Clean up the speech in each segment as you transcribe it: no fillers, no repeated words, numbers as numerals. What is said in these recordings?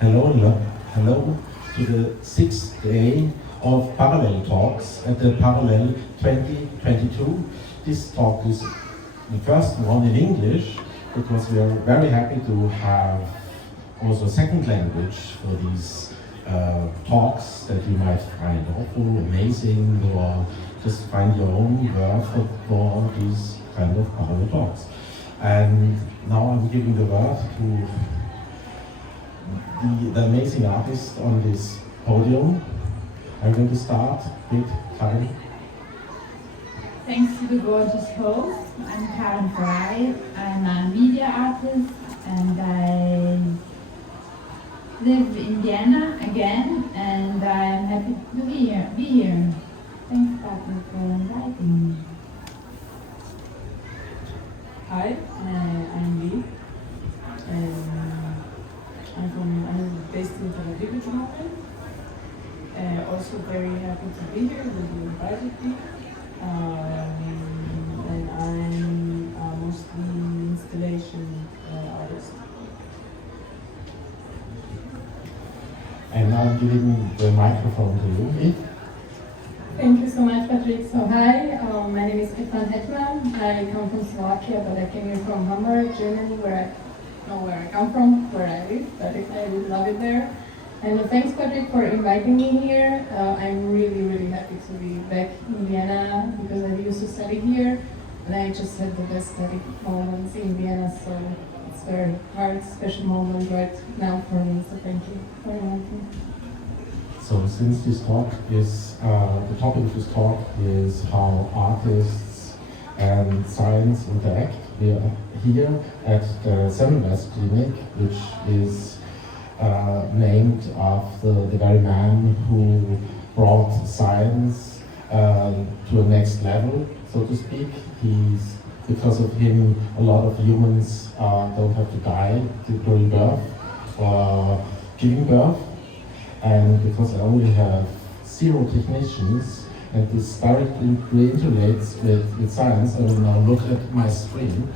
Hello to the sixth day of Parallel Talks at the Parallel 2022. This talk is the first one in English because we are very happy to have also a second language for these talks that you might find awful, amazing, or just find your own word for these kind of parallel talks. And now I'm giving the word to the amazing artist on this podium. I'm going to start with Karin. Thanks to the gorgeous host. I'm Karin Ferrari. I'm a media artist and I live in Vienna again, and I'm happy to be here. Thanks, Patrick, for inviting me. Hi, I'm Lee. I'm based in Tel Aviv at the moment. Also very happy to be here that you invited me. And I'm mostly installation artist. And now I'm giving the microphone to you. Thank you so much, Patrick. So hi, my name is Hettmer. I come from Slovakia, but I came here from Hamburg, Germany, where I come from, where I live, but I would love it there. And thanks, Patrick, for inviting me here. I'm really, really happy to be back in Vienna because I used to study here, and I just had the best study moments in Vienna, so it's a very hard, special moment right now for me, so thank you for inviting me. So since this talk is, the topic of this talk is how artists and science interact, we are here at the Semmelweis Clinic, which is named after the very man who brought science to a next level, so to speak. Because of him, a lot of humans don't have to die during birth or giving birth. And because I only have 0 technicians, and this directly relates with science, I will now look at my screen.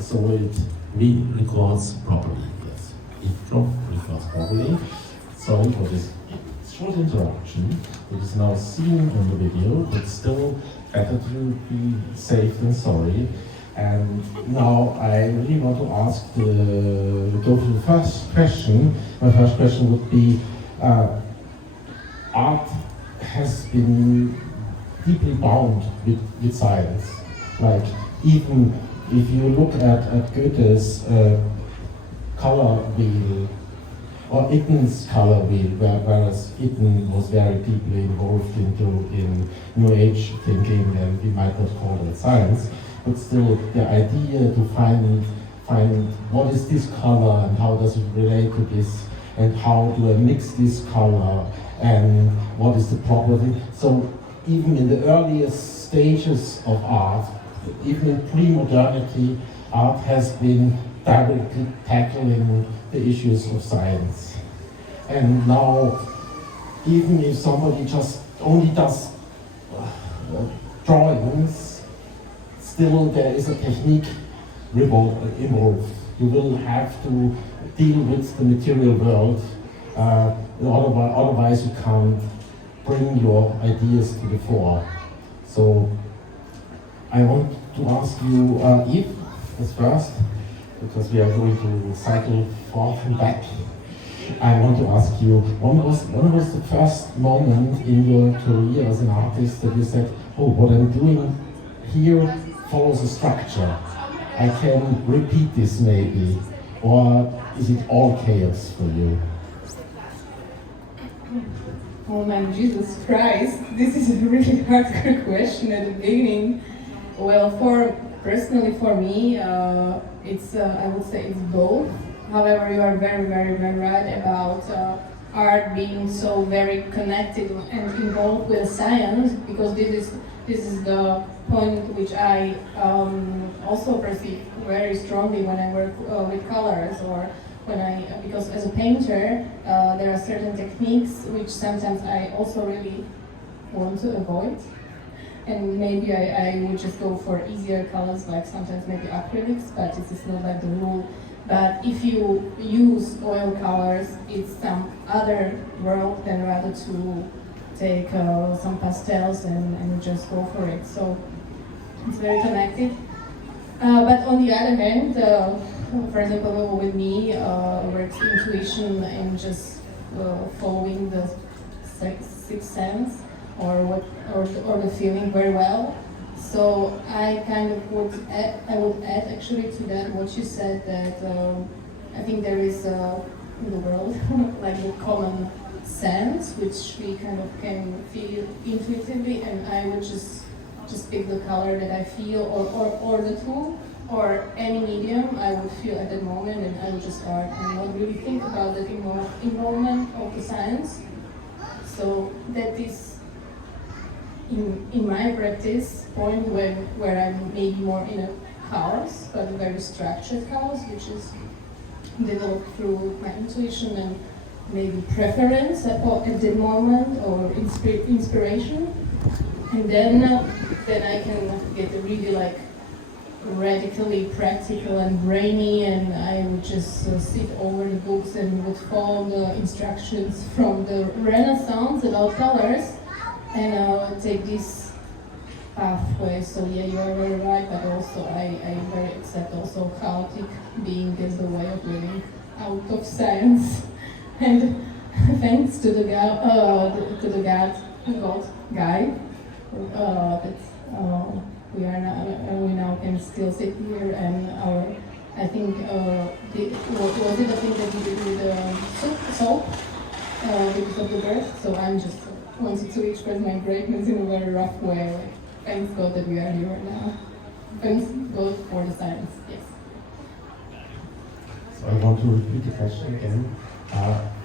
So it records properly. Yes, it records properly. Sorry for this short interruption. It is now seen on the video, but still better to be safe than sorry. And now I really want to go to the first question. My first question would be, art has been deeply bound with science. Like, even if you look at Goethe's color wheel, or Itten's color wheel, whereas Itten was very deeply involved in New Age thinking, and we might not call it science, but still the idea to find what is this color and how does it relate to this, and how do I mix this color, and what is the property. So even in the earliest stages of art, even in pre-modernity, art has been directly tackling the issues of science. And now, even if somebody just only does drawings, still there is a technique involved. You will have to deal with the material world, otherwise you can't bring your ideas to the fore. So I want to ask you, Yves, as first, because we are going to cycle forth and back. I want to ask you, when was the first moment in your career as an artist that you said, oh, what I'm doing here follows a structure. I can repeat this maybe, or is it all chaos for you? Oh my Jesus Christ, this is a really hard question at the beginning. Well, personally for me, it's I would say it's both. However, you are very, very, very right about art being so very connected and involved with science, because this is the point which I also perceive very strongly when I work with colors, or because as a painter there are certain techniques which sometimes I also really want to avoid, and maybe I would just go for easier colors, like sometimes maybe acrylics, but this is not like the rule But if you use oil colors, it's some other world than rather to take some pastels and just go for it. So it's very connected. But on the other hand, for example, with me, works intuition and just following the sixth sense or the feeling very well. So I kind of would add actually to that what you said, that I think there is in the world like a common sense which we kind of can feel intuitively, and I would just pick the color that I feel, or the tool or any medium I would feel at that moment, and I would just start and not really think about the involvement of the science. So that is in my practice point where I'm maybe more in a chaos, but a very structured chaos, which is developed through my intuition and maybe preference at the moment, or inspiration. And then I can get really like radically practical and brainy, and I would just sit over the books and would follow the instructions from the Renaissance about colors, and take this pathway. So yeah, you are very right, but also I very accept also chaotic being as a way of living out of science. And thanks to the God guy, that we now can still sit here, and I think was it the thing that you did with salt because of the birth? So I'm just wanted to express my greatness in a very rough way. Like, thanks God that we are here right now. Thanks God for the science. Yes. So I want to repeat the question again.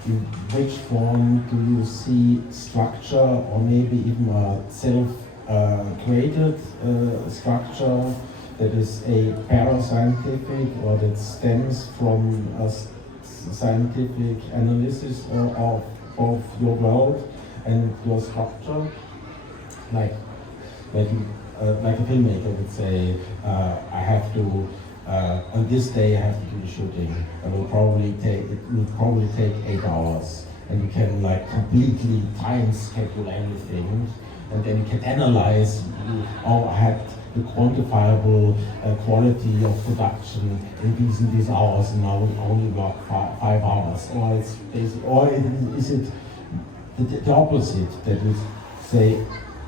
In which form do you see structure, or maybe even a self-created structure that is a parascientific, or that stems from a scientific analysis of your world and your structure? Like a filmmaker would say, I have to. On this day, I have to do the shooting. It will probably take 8 hours, and you can like completely time schedule everything, and then you can analyze. Oh, I had the quantifiable quality of production in these hours, and now we only work 5 hours. Or it's basically, or is it the opposite, that you say,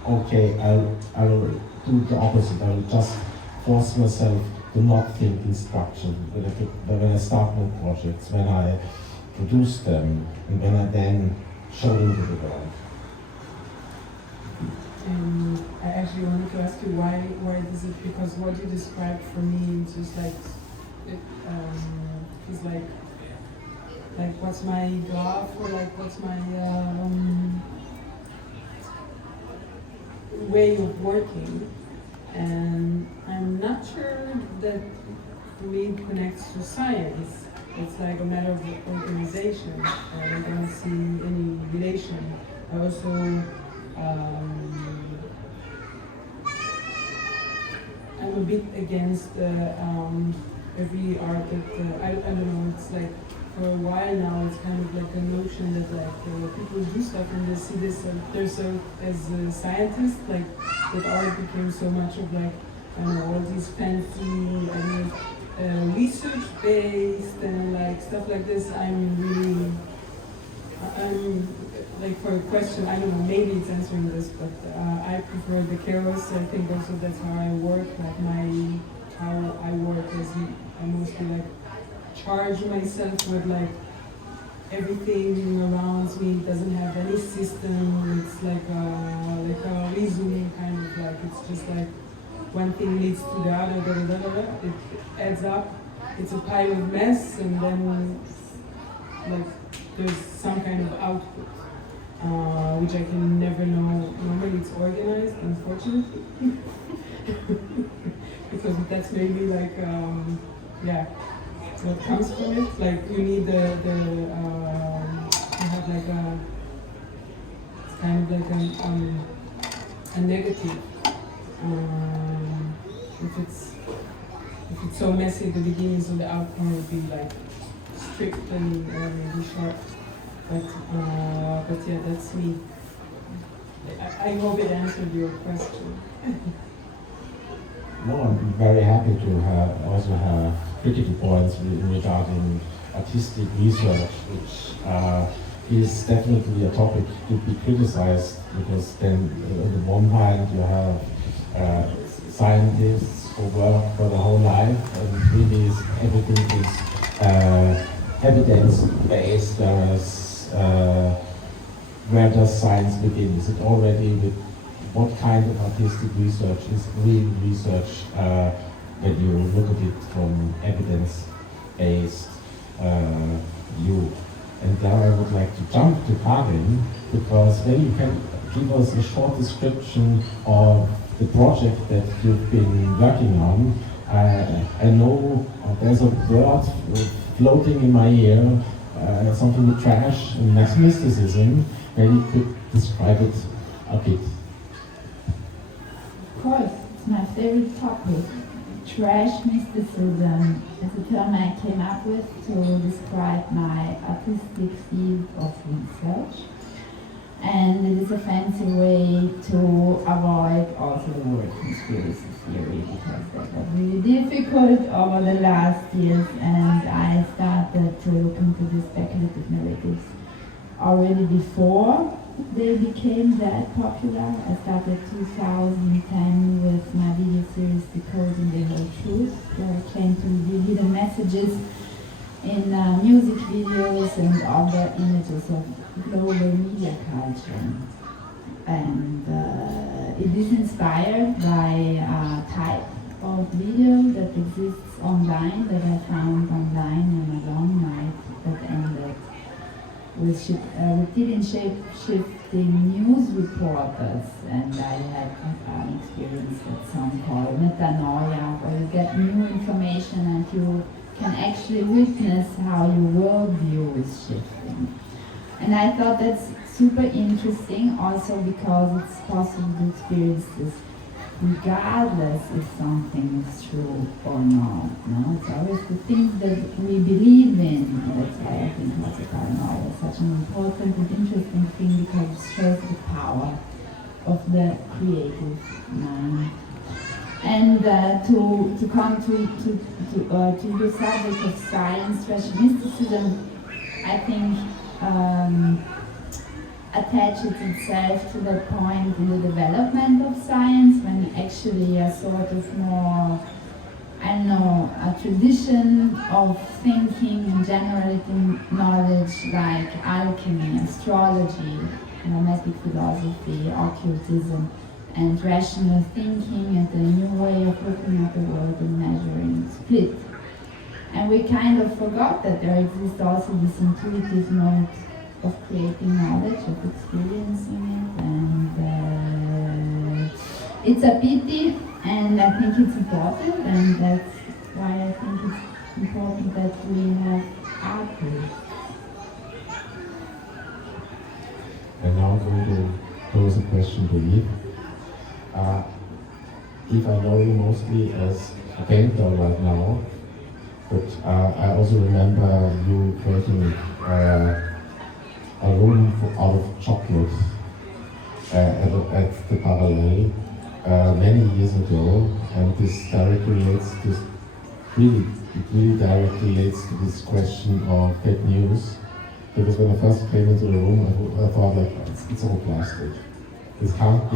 okay, I'll do the opposite. I will just force myself to not think in structure when I start my projects, when I produce them, and when I then show them to the world. I actually wanted to ask you why is it, because what you described for me is just like, it feels like what's my graph, or like what's my way of working. And I'm not sure that for me it connects to science. It's like a matter of organization. I don't see any relation. I also I'm a bit against every art that I don't know. It's like for a while now, it's kind of like a notion that like people do stuff and they see this. There's as a scientist, like that art became so much of like, I don't know, all these fancy, research based and like stuff like this. I'm like, for a question, I don't know, maybe it's answering this, but I prefer the chaos. I think also that's how I work. Like how I work is I mostly like charge myself with like everything around me. It doesn't have any system. It's like a reasoning kind of, like it's just like one thing leads to the other. It adds up. It's a pile of mess, and then like there's some kind of output, which I can never know. Normally it's organized, unfortunately, because that's maybe like what comes from it. Like you need you have like it's kind of like a negative. If it's if it's so messy at the beginning, so the outcome would be like strict and maybe sharp. But yeah, that's me. I hope it answered your question. No, I'm very happy to also have critical points regarding artistic research, which is definitely a topic to be criticized, because then on the one hand you have scientists who work for the whole life and really everything is evidence-based, whereas where does science begin? Is it already with what kind of artistic research is real research when you look at it from evidence-based view? And there I would like to jump to Karin, because maybe you can give us a short description of the project that you've been working on. I know there's a word floating in my ear, something with trash and mass mysticism. Maybe you could describe it a bit. Of course, it's my favorite topic. Trash mysticism is a term I came up with to describe my artistic field of research. And it is a fancy way to avoid also the word conspiracy theory, because that was really difficult over the last years, and I started to look into the speculative narratives already before they became that popular. I started 2010 with my video series Decoding the Whole Truth, where I claim to reveal hidden messages in music videos and other images of global media culture. And it is inspired by a type of video that exists online, that I found online on a long night that ended with routine shape-shifting news reporters, and I had an experience that some call metanoia, where you get new information and you can actually witness how your worldview is shifting. And I thought that's super interesting, also because it's possible to experience this regardless if something is true or not. No? It's always the things that we believe in. And that's why I think also paranoia is such an important and interesting thing, because it shows the power of the creative mind. And to come to the subject of science, trash mysticism, I think attaches itself to that point in the development of science, when actually a sort of more, I don't know, a tradition of thinking and generating knowledge like alchemy, astrology, hermetic philosophy, occultism, and rational thinking, and a new way of looking at the world and measuring split. And we kind of forgot that there exists also this intuitive mode of creating knowledge, of experiencing it, and it's a pity, and I think it's important, and that's why I think it's important that we have artists. And now I'm going to pose a question to Eve. Eve, I know you mostly as a painter right now, but I also remember you creating a room out of chocolate at the Parallel many years ago, and this directly relates to really directly relates to this question of fake news. Because when I first came into the room, I thought like it's all plastic. It can't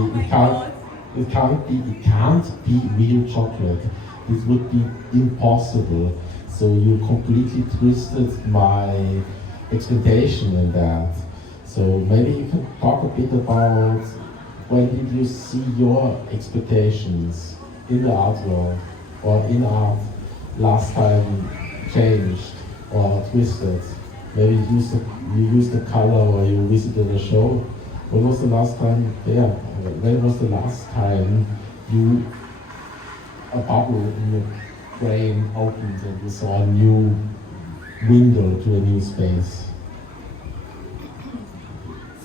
be real chocolate. This would be impossible. So you completely twisted my expectation in that. So maybe you can talk a bit about when did you see your expectations in the art world or in art last time changed or twisted? Maybe you used the color or you visited a show. When was the last time? Yeah, when was the last time a bubble in your brain opened and you saw a new window to a new space?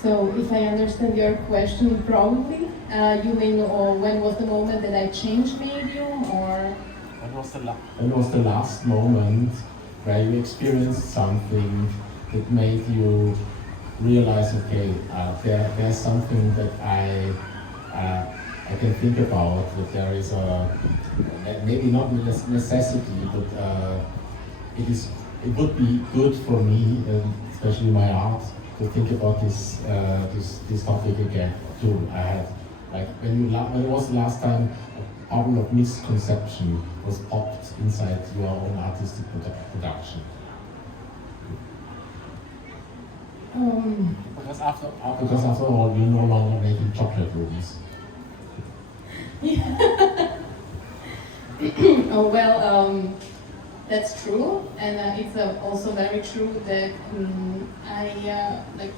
So, if I understand your question, probably you mean when was the moment that I changed medium, or? I don't when was the last moment where you experienced something that made you realize, okay, there's something that I can think about, that there is a, maybe not a necessity, but it would be good for me, and especially my art, to think about this topic again too. I had, like, when it was the last time a bubble of misconception was popped inside your own artistic production? Because after all, we're no longer making chocolate rooms. Yeah. Oh, well, that's true, and it's also very true that I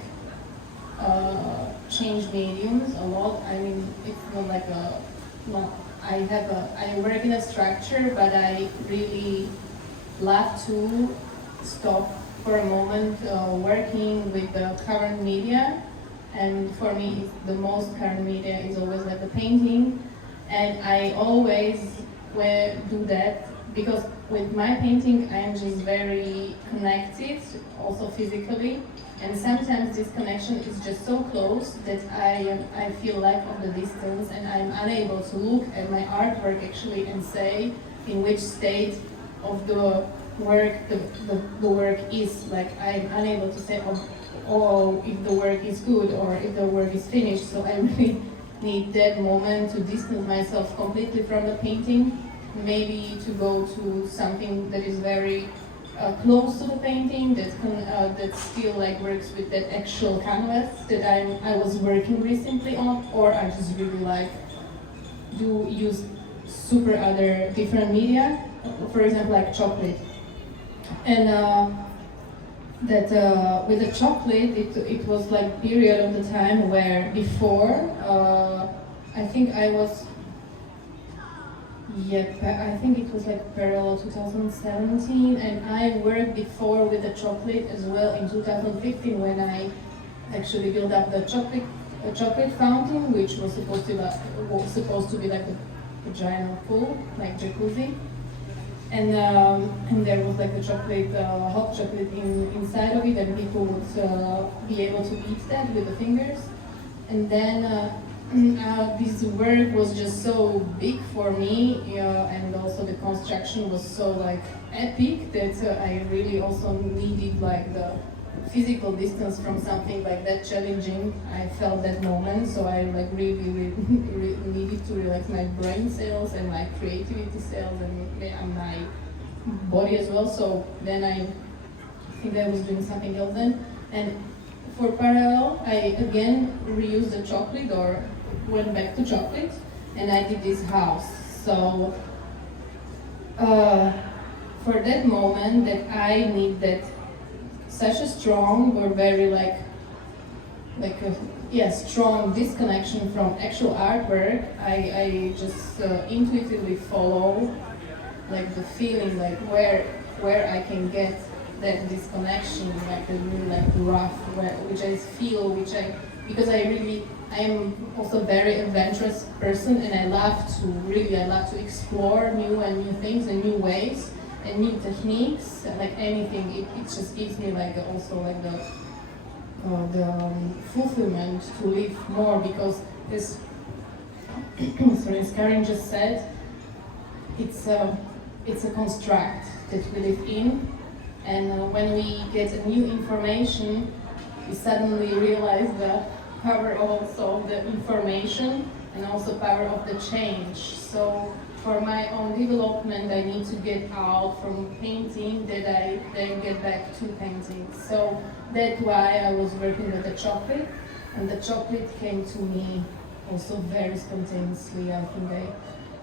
change mediums a lot. I mean, it's not like I work in a structure, but I really love to stop for a moment working with the current media. And for me, the most current media is always like the painting. And I always do that because with my painting, I'm just very connected, also physically. And sometimes this connection is just so close that I feel lack of the distance, and I'm unable to look at my artwork actually and say in which state of the work the work is. Like, I'm unable to say, oh, if the work is good or if the work is finished. So I really need that moment to distance myself completely from the painting, maybe to go to something that is very close to the painting, that still like works with that actual canvas that I was working recently on, or I just really like do use super other different media, for example like chocolate. And with the chocolate, it was like period of the time where before I think I was. Yep, I think it was like Parallel 2017, and I worked before with the chocolate as well in 2015 when I actually built up the chocolate fountain, which was supposed to be like the vaginal pool, like jacuzzi, and there was like the chocolate, hot chocolate inside of it, and people would be able to eat that with the fingers, and then. This work was just so big for me, and also the construction was so like epic that I really also needed like the physical distance from something like that challenging. I felt that moment, so I like really needed to relax my brain cells and my creativity cells and my body as well. So then I think I was doing something else then, and for Parallel, I again reused the chocolate or went back to chocolate, and I did this house. So for that moment that I need that such a strong or very strong disconnection from actual artwork, I just intuitively follow like the feeling, like where I can get that disconnection, like the really like rough, which I feel, because I am also a very adventurous person, and I love to explore new things and new ways and new techniques, like anything. It just gives me like also like the fulfillment to live more, because this, sorry, as Karin just said, it's a construct that we live in, and when we get a new information, we suddenly realize the power also of the information and also power of the change. So for my own development, I need to get out from painting that I then get back to painting. So that's why I was working with the chocolate, and the chocolate came to me also very spontaneously. I think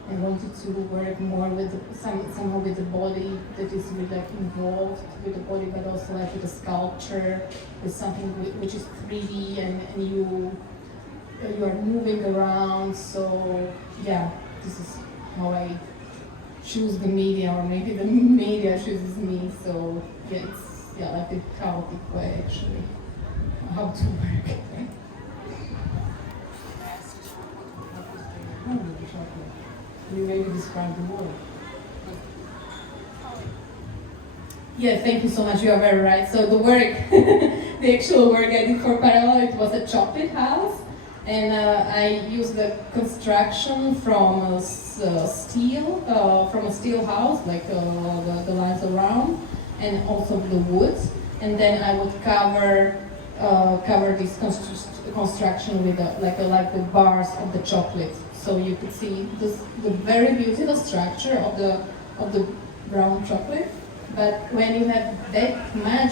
I wanted to work more with somehow with the body, that is really like involved with the body, but also like with the sculpture, with something which is 3D and you are moving around. So yeah, this is how I choose the media, or maybe the media chooses me. So yeah, it's like a chaotic way actually how to work. You maybe describe the work. Yeah, thank you so much. You are very right. So the work, the actual work I did for Parallel, it was a chocolate house, and I used the construction from steel, from a steel house, like the lines around, and also the wood. And then I would cover this construction with like the bars of the chocolate, so you could see the very beautiful structure of the brown chocolate. But when you have that much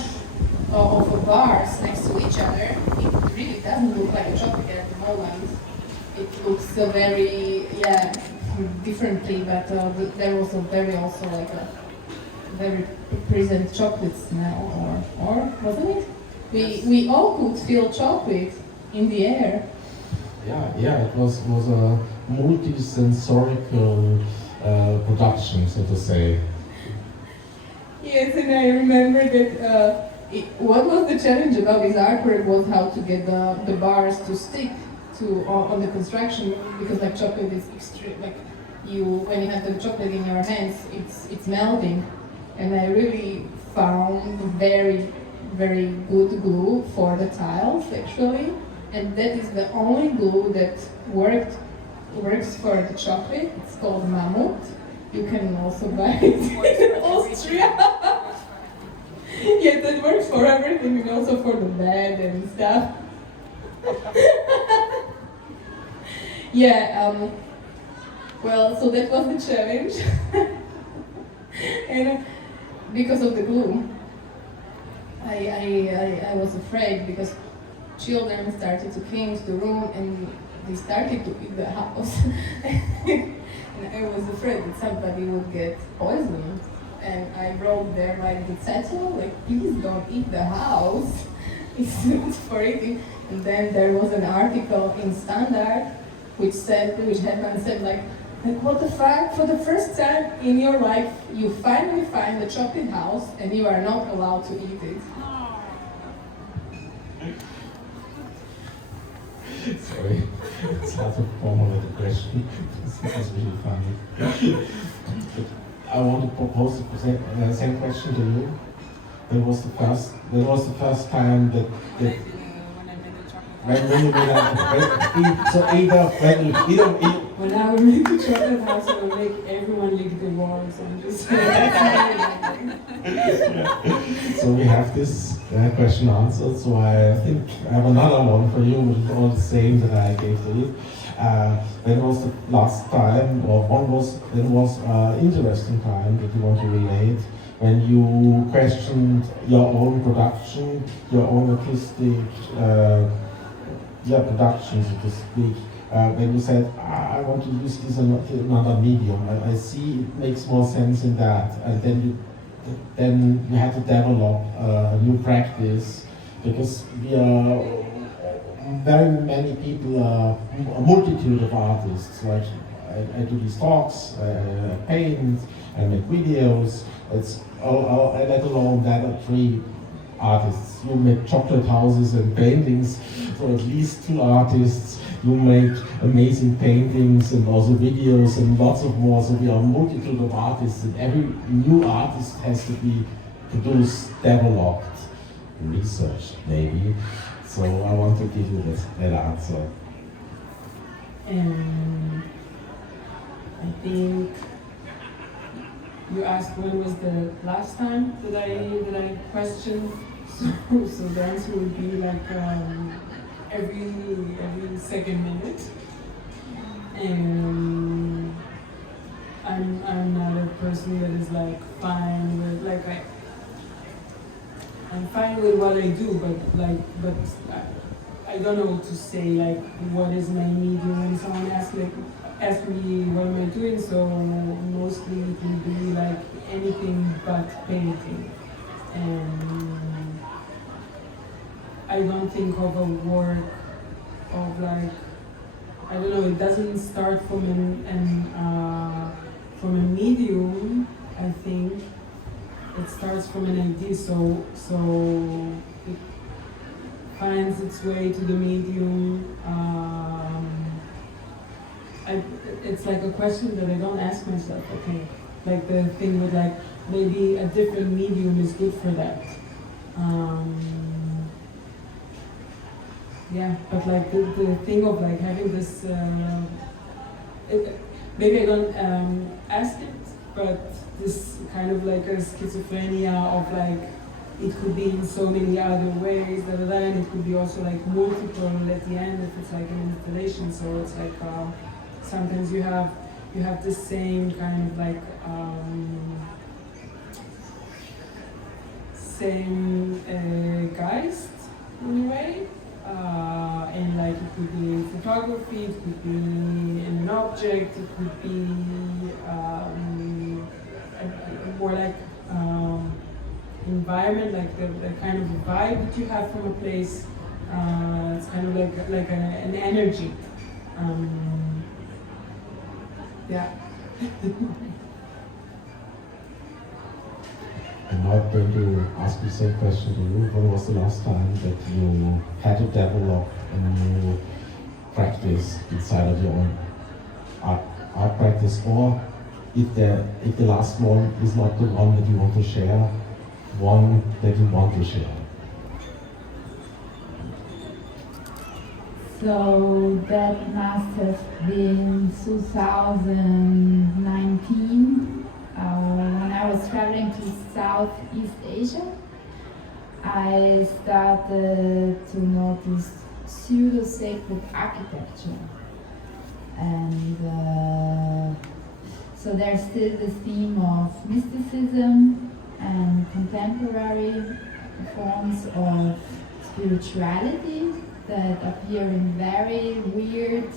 of bars next to each other, it really doesn't look like a chocolate at the moment. It looks very differently, but there was a very also like a very present chocolate smell, or wasn't it? We all could feel chocolate in the air. Yeah, it was a multi-sensorical production, so to say. Yes, and I remember that what was the challenge about this artwork was how to get the bars to stick to on the construction, because like chocolate is extreme, like when you have the chocolate in your hands, it's melting, and I really found very good glue for the tiles actually, and that is the only glue that works for the chocolate. It's called Mammut. You can also buy it in Austria. Yeah, that works for everything, and also for the bed and stuff. Yeah, well, so that was the challenge. And because of the glue, I was afraid, because children started to come to the room and they started to eat the house. And I was afraid that somebody would get poisoned. And I wrote there like the title, like, please don't eat the house. It's not for eating. And then there was an article in Standard which Hettmer said like, what the fuck? For the first time in your life, you finally find a chocolate house and you are not allowed to eat it. Sorry, it's hard to formulate the question. This is really funny. I want to propose the same question to you. That was the first time that when you when I will make the chocolate house, I will make everyone lick the walls and just. So we have this question answered. So I think I have another one for you, which is all the same that I gave to you. When was the last time, or when was interesting time that you want to relate, when you questioned your own production, your own artistic production, so to speak, when you said, I want to use this in another medium, I see it makes more sense in that, and then you had to develop a new practice, because we are very many people, a multitude of artists. Like I do these talks, I paint, I make videos. It's let alone that are 3 artists. You make chocolate houses and paintings for at least 2 artists. You make amazing paintings and also videos and lots of more. So we are a multitude of artists, and every new artist has to be produced, developed, researched maybe. So I want to give you that answer. I think you asked when was the last time that I questioned. So the answer would be like every second minute. And I'm not a person that is like fine with I'm fine with what I do, but I don't know what to say, like what is my medium when someone asks me what am I doing, so mostly it will be like anything but painting. And I don't think of a work of like, I don't know, it doesn't start from from a medium, I think. It starts from an idea, so it finds its way to the medium. It's like a question that I don't ask myself, okay. Like the thing with like, maybe a different medium is good for that. Yeah, but like the thing of like having this, maybe I don't ask it, but this kind of like a schizophrenia of like, it could be in so many other ways, and it could be also like multiple at the end if it's like an installation. So it's like sometimes you have the same kind of like same geist in a way, and like it could be in photography, it could be in an object, it could be more like environment, like the kind of vibe that you have from a place. It's kind of like an energy. Yeah. I'm not going to ask the same question to you. When was the last time that you had to develop a new practice inside of your own art practice, or if the last one is not the one that you want to share, one that you want to share? So that must have been 2019, when I was traveling to Southeast Asia. I started to notice pseudo-sacred architecture, and so there's still the theme of mysticism and contemporary forms of spirituality that appear in very weird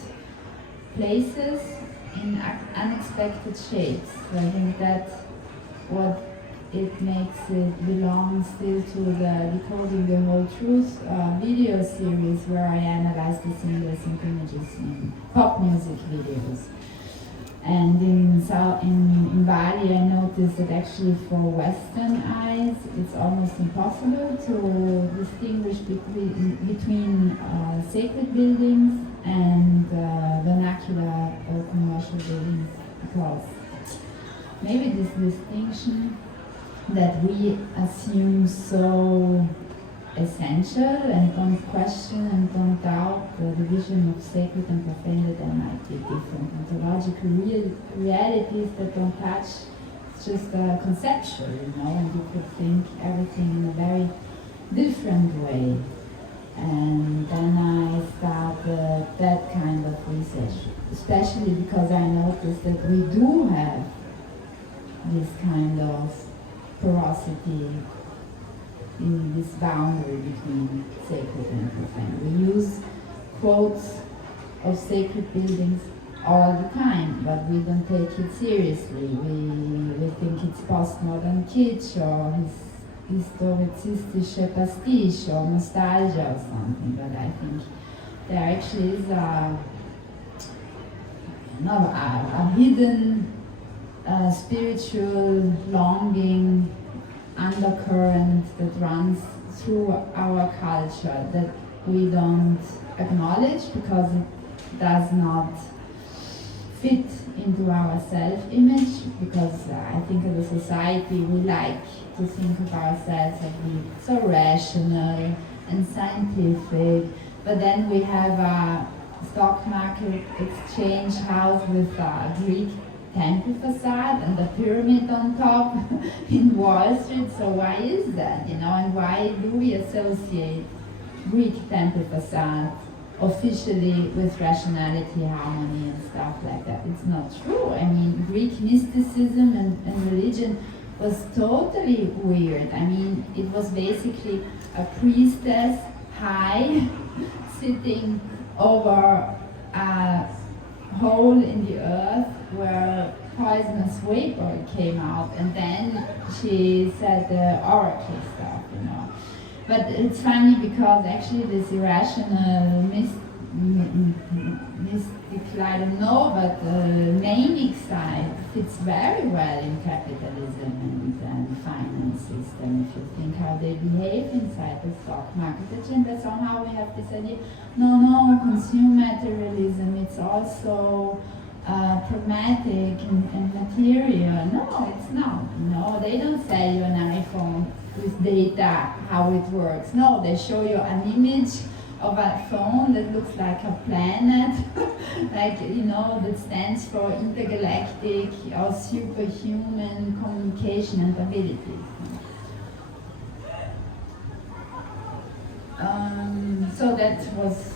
places in unexpected shapes. So I think that's what it makes it belong still to the Decoding the Whole Truth video series, where I analyze the symbols and images in pop music videos. And in Bali, I noticed that actually for Western eyes, it's almost impossible to distinguish between sacred buildings and vernacular or commercial buildings, because maybe this distinction that we assume so essential and don't question and don't doubt the division of sacred and profane, that there might be different ontological realities that don't touch. It's just conceptual, and you could think everything in a very different way. And then I started that kind of research, especially because I noticed that we do have this kind of porosity in this boundary between sacred and profane. We use quotes of sacred buildings all the time, but we don't take it seriously. We think it's postmodern kitsch or historicistische pastiche or nostalgia or something, but I think there actually is a hidden spiritual longing undercurrent that runs through our culture that we don't acknowledge because it does not fit into our self-image, because I think as a society we like to think of ourselves as being so rational and scientific, but then we have a stock market exchange house with a Greek temple facade and a pyramid on top in Wall Street. So why is that, and why do we associate Greek temple facade officially with rationality, harmony and stuff like that? It's not true. I mean, Greek mysticism and religion was totally weird. I mean, it was basically a priestess high sitting over a hole in the earth where poisonous vapor came out, and then she said the oracle stuff, But it's funny because actually this irrational mystical, I don't know, but the manic side fits very well in capitalism and finance system. If you think how they behave inside the stock market, and that somehow we have this idea, no, consume materialism, it's also pragmatic and material. No, it's not. No, they don't sell you an iPhone with data, how it works. No, they show you an image of a phone that looks like a planet, like, that stands for intergalactic or superhuman communication and abilities. So that was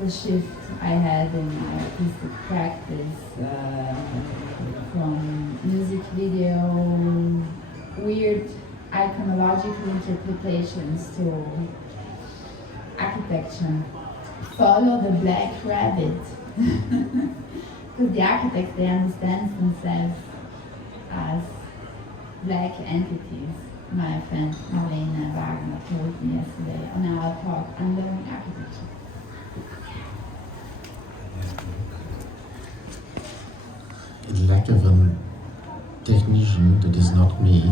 the shift I had in my artistic practice, from music video, weird iconological interpretations to architecture. Follow the black rabbit. Because the architects, they understand themselves as black entities. My friend Marlene Wagner told me yesterday on our talk, Unlearning Architecture. In lack of a technician that is not me,